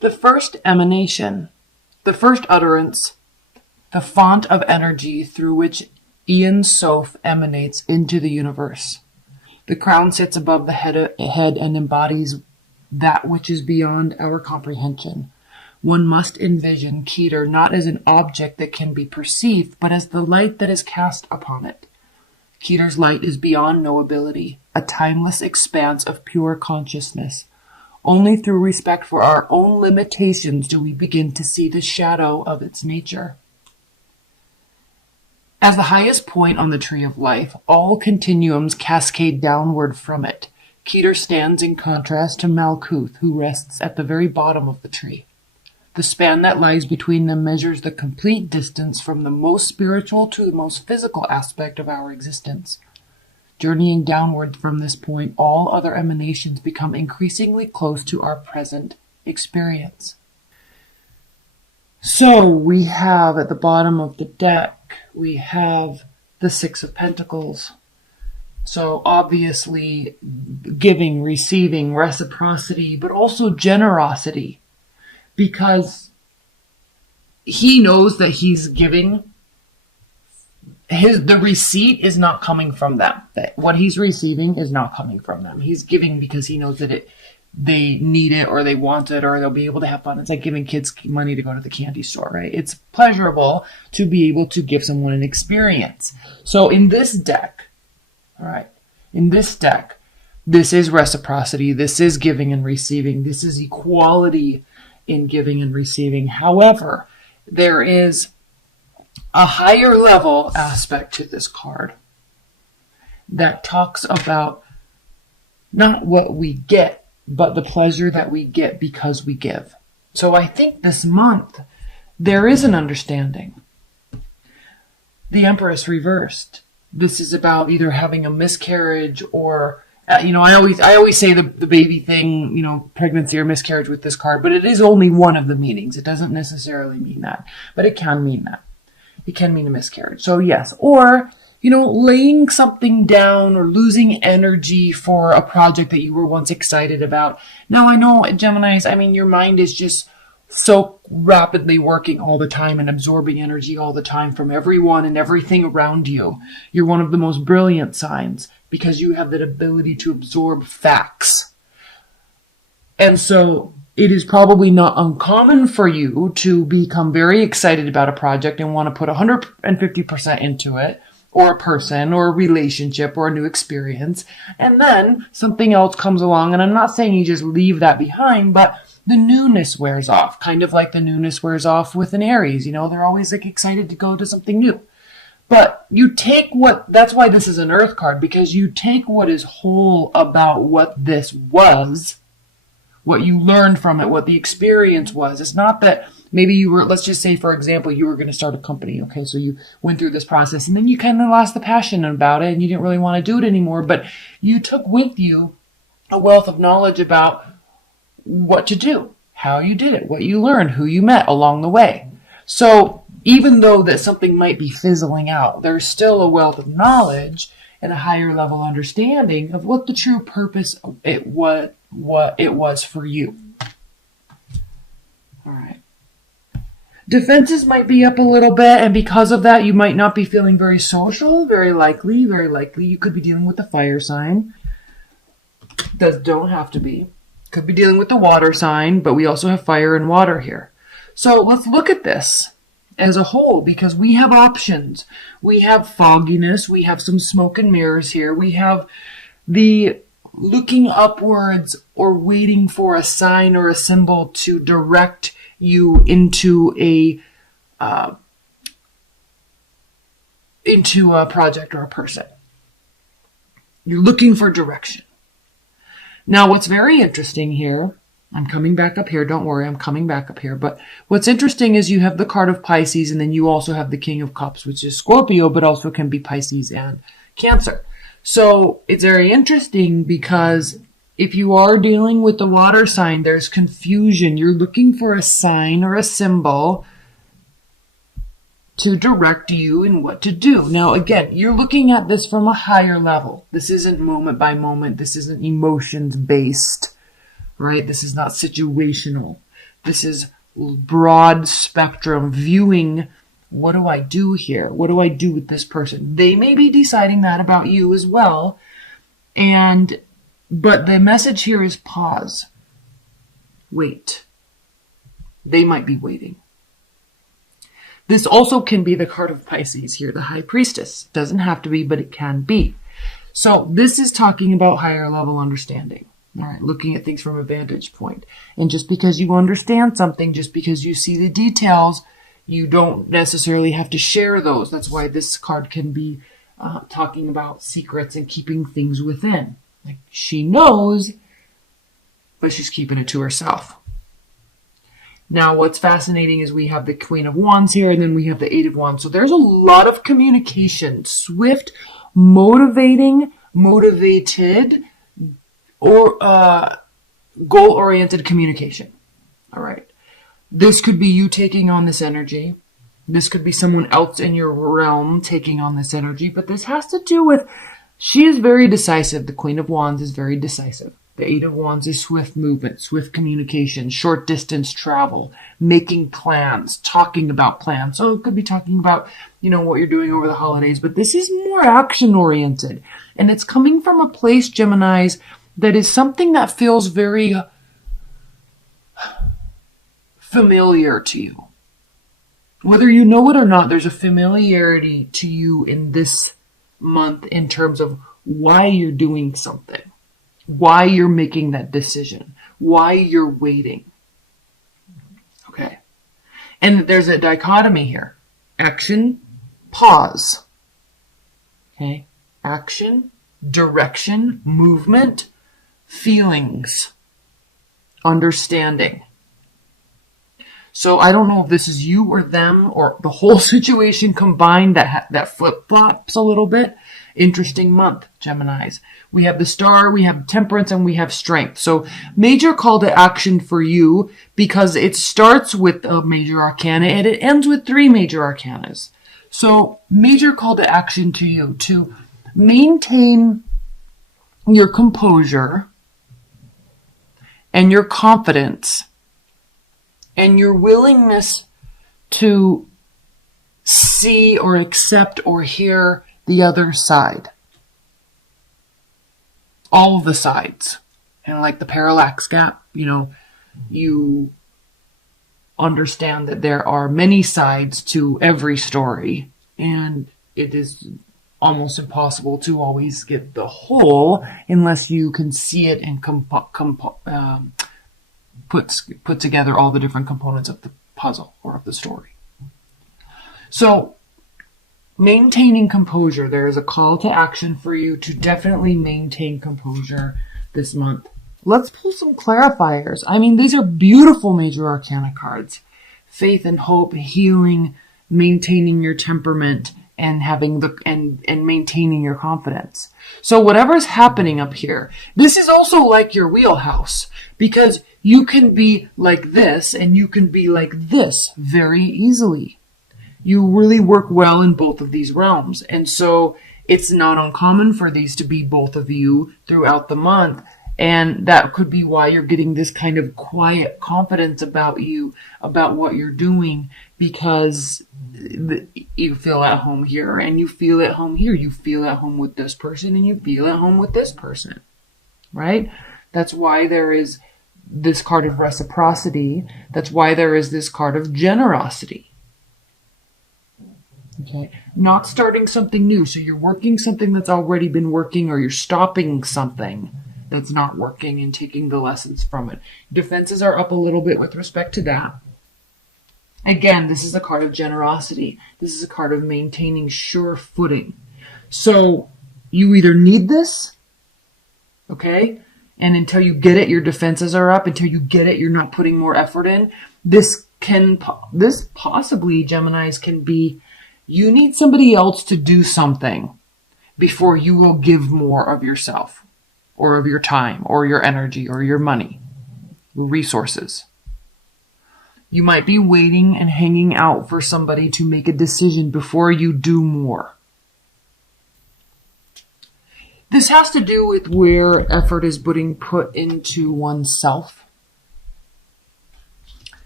The first emanation, the first utterance, the font of energy through which Ian Soph emanates into the universe. The crown sits above the head and embodies that which is beyond our comprehension. One must envision Keter not as an object that can be perceived, but as the light that is cast upon it. Keter's light is beyond knowability, a timeless expanse of pure consciousness. Only through respect for our own limitations do we begin to see the shadow of its nature. As the highest point on the tree of life, all continuums cascade downward from it. Keter stands in contrast to Malkuth, who rests at the very bottom of the tree. The span that lies between them measures the complete distance from the most spiritual to the most physical aspect of our existence. Journeying downward from this point, all other emanations become increasingly close to our present experience. So we have at the bottom of the deck, we have the Six of Pentacles. So obviously giving, receiving, reciprocity, but also generosity. Because he knows that he's giving, the receipt is not coming from them. That what he's receiving is not coming from them. He's giving because he knows that they need it or they want it or they'll be able to have fun. It's like giving kids money to go to the candy store, right? It's pleasurable to be able to give someone an experience. So in this deck, all right, this is reciprocity. This is giving and receiving. This is equality in giving and receiving. However, there is a higher level aspect to this card that talks about not what we get, but the pleasure that we get because we give. So I think this month there is an understanding. The Empress reversed. This is about either having a miscarriage or I always say the baby thing, pregnancy or miscarriage with this card, but it is only one of the meanings. It doesn't necessarily mean that, but it can mean that. It can mean a miscarriage. So yes, or, laying something down or losing energy for a project that you were once excited about. Now I know Geminis, your mind is just so rapidly working all the time and absorbing energy all the time from everyone and everything around you. You're one of the most brilliant signs because you have that ability to absorb facts. And so it is probably not uncommon for you to become very excited about a project and want to put 150% into it, or a person, or a relationship, or a new experience. And then something else comes along, and I'm not saying you just leave that behind, but the newness wears off, kind of like the newness wears off with an Aries. They're always excited to go to something new. But you take that's why this is an Earth card, because you take what is whole about what this was, what you learned from it, what the experience was. It's not that maybe let's just say, for example, you were going to start a company. Okay, so you went through this process and then you kind of lost the passion about it and you didn't really want to do it anymore, but you took with you a wealth of knowledge about what to do, how you did it, what you learned, who you met along the way. So even though that something might be fizzling out, there's still a wealth of knowledge and a higher level understanding of what the true purpose what it was for you. All right. Defenses might be up a little bit, and because of that, you might not be feeling very social. Very likely, you could be dealing with the fire sign. Don't have to be. Could be dealing with the water sign, but we also have fire and water here. So let's look at this as a whole, because we have options. We have fogginess. We have some smoke and mirrors here. We have the looking upwards or waiting for a sign or a symbol to direct you into a project or a person. You're looking for direction. Now, what's very interesting here, I'm coming back up here. Don't worry, I'm coming back up here. But what's interesting is you have the card of Pisces, and then you also have the King of Cups, which is Scorpio, but also can be Pisces and Cancer. So it's very interesting because if you are dealing with the water sign, there's confusion. You're looking for a sign or a symbol to direct you in what to do. Now, again, you're looking at this from a higher level. This isn't moment by moment. This isn't emotions based, right? This is not situational. This is broad spectrum viewing. What do I do here? What do I do with this person? They may be deciding that about you as well. But the message here is pause. Wait. They might be waiting. This also can be the card of Pisces here, the High Priestess. Doesn't have to be, but it can be. So this is talking about higher level understanding. All right, looking at things from a vantage point. And just because you understand something, just because you see the details, you don't necessarily have to share those. That's why this card can be talking about secrets and keeping things within. Like, she knows, but she's keeping it to herself. Now, what's fascinating is we have the Queen of Wands here, and then we have the Eight of Wands. So there's a lot of communication, swift, motivated, or goal-oriented communication. All right. This could be you taking on this energy. This could be someone else in your realm taking on this energy. But this has to do with, she is very decisive. The Queen of Wands is very decisive. The Eight of Wands is swift movement, swift communication, short distance travel, making plans, talking about plans. So it could be talking about, what you're doing over the holidays. But this is more action oriented. And it's coming from a place, Geminis, that is something that feels very familiar to you. Whether you know it or not, there's a familiarity to you in this month in terms of why you're doing something, why you're making that decision, why you're waiting. Okay. And there's a dichotomy here. Action, pause. Okay. Action, direction, movement, feelings, understanding. So I don't know if this is you or them or the whole situation combined that flip-flops a little bit. Interesting month, Geminis. We have the Star, we have Temperance, and we have Strength. So major call to action for you because it starts with a major arcana and it ends with 3 major arcanas. So major call to action to you to maintain your composure and your confidence and your willingness to see or accept or hear the other side. All of the sides. And like the parallax gap, you understand that there are many sides to every story. And it is almost impossible to always get the whole unless you can see it and put together all the different components of the puzzle or of the story. So, maintaining composure. There is a call to action for you to definitely maintain composure this month. Let's pull some clarifiers. These are beautiful major arcana cards. Faith and hope, healing, maintaining your temperament, and having and maintaining your confidence. So whatever's happening up here, this is also like your wheelhouse because you can be like this and you can be like this very easily. You really work well in both of these realms. And so it's not uncommon for these to be both of you throughout the month. And that could be why you're getting this kind of quiet confidence about you, about what you're doing, because you feel at home here and you feel at home here. You feel at home with this person and you feel at home with this person, right? That's why there is this card of reciprocity. That's why there is this card of generosity. Okay, not starting something new. So you're working something that's already been working, or you're stopping something that's not working and taking the lessons from it. Defenses are up a little bit with respect to that. Again, this is a card of generosity. This is a card of maintaining sure footing. So you either need this, okay, and until you get it, your defenses are up. Until you get it, you're not putting more effort in. This possibly, Geminis, can be you need somebody else to do something before you will give more of yourself or of your time or your energy or your money, resources. You might be waiting and hanging out for somebody to make a decision before you do more. This has to do with where effort is being put into oneself.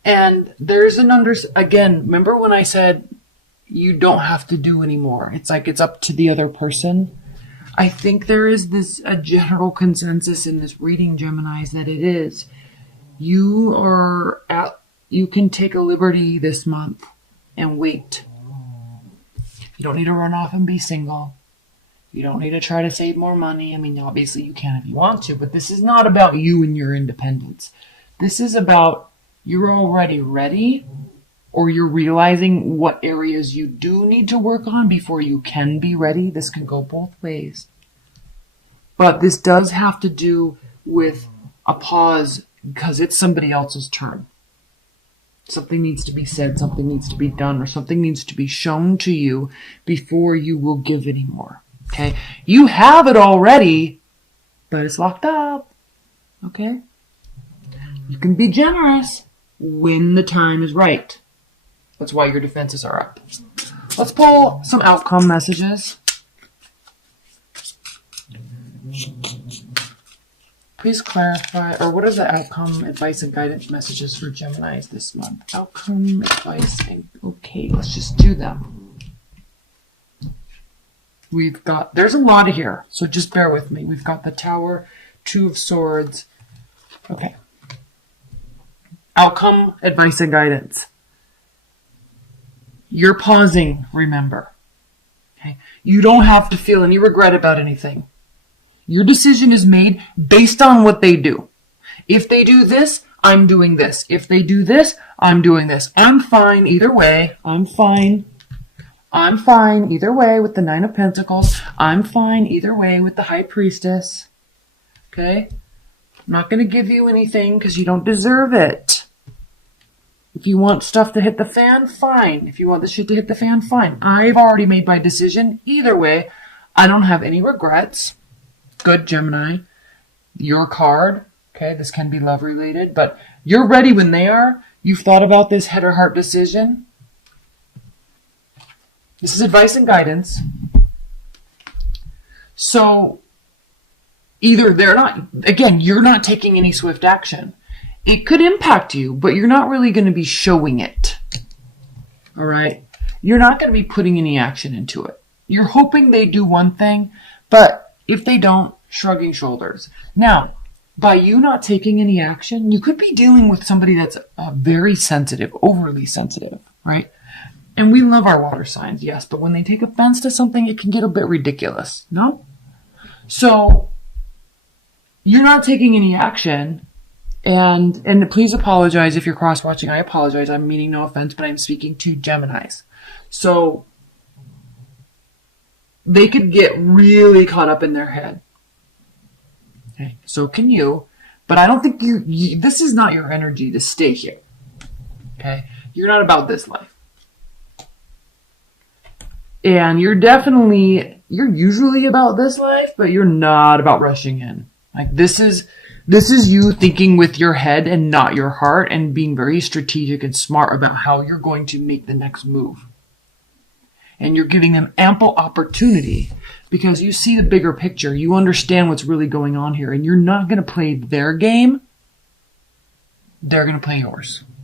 And there's again, remember when I said you don't have to do anymore? It's like it's up to the other person. I think there is a general consensus in this reading, Geminis, that it is. You can take a liberty this month and wait. You don't need to run off and be single. You don't need to try to save more money. I mean, obviously you can if you want to, but this is not about you and your independence. This is about you're already ready, or you're realizing what areas you do need to work on before you can be ready. This can go both ways. But this does have to do with a pause because it's somebody else's turn. Something needs to be said, something needs to be done, or something needs to be shown to you before you will give anymore. Okay? You have it already, but it's locked up. Okay? You can be generous when the time is right. That's why your defenses are up. Let's pull some outcome messages. Please clarify, or what are the outcome, advice, and guidance messages for Geminis this month? Outcome, advice, and okay, let's just do them. There's a lot of here, so just bear with me. We've got the Tower, Two of Swords. Okay. Outcome, advice, and guidance. You're pausing, remember. Okay? You don't have to feel any regret about anything. Your decision is made based on what they do. If they do this, I'm doing this. If they do this, I'm doing this. I'm fine either way. I'm fine either way with the Nine of Pentacles. I'm fine either way with the High Priestess. Okay? I'm not going to give you anything because you don't deserve it. If you want stuff to hit the fan, fine. If you want the shit to hit the fan, fine. I've already made my decision. Either way, I don't have any regrets. Good, Gemini. Your card. Okay, this can be love related, but you're ready when they are. You've thought about this head or heart decision. This is advice and guidance. So, either they're not, again, you're not taking any swift action. It could impact you, but you're not really going to be showing it. All right? You're not going to be putting any action into it. You're hoping they do one thing, but if they don't, shrugging shoulders. Now, by you not taking any action, you could be dealing with somebody that's very sensitive, overly sensitive, right? And we love our water signs, yes, but when they take offense to something, it can get a bit ridiculous, no? So, you're not taking any action, and please apologize if you're cross-watching. I apologize. I'm meaning no offense, but I'm speaking to Geminis. So, they could get really caught up in their head. Okay, so can you, but I don't think this is not your energy to stay here. Okay? You're not about this life. And you're usually about this life, but you're not about rushing in. Like this is you thinking with your head and not your heart and being very strategic and smart about how you're going to make the next move. And you're giving them ample opportunity because you see the bigger picture. You understand what's really going on here, and you're not going to play their game. They're going to play yours.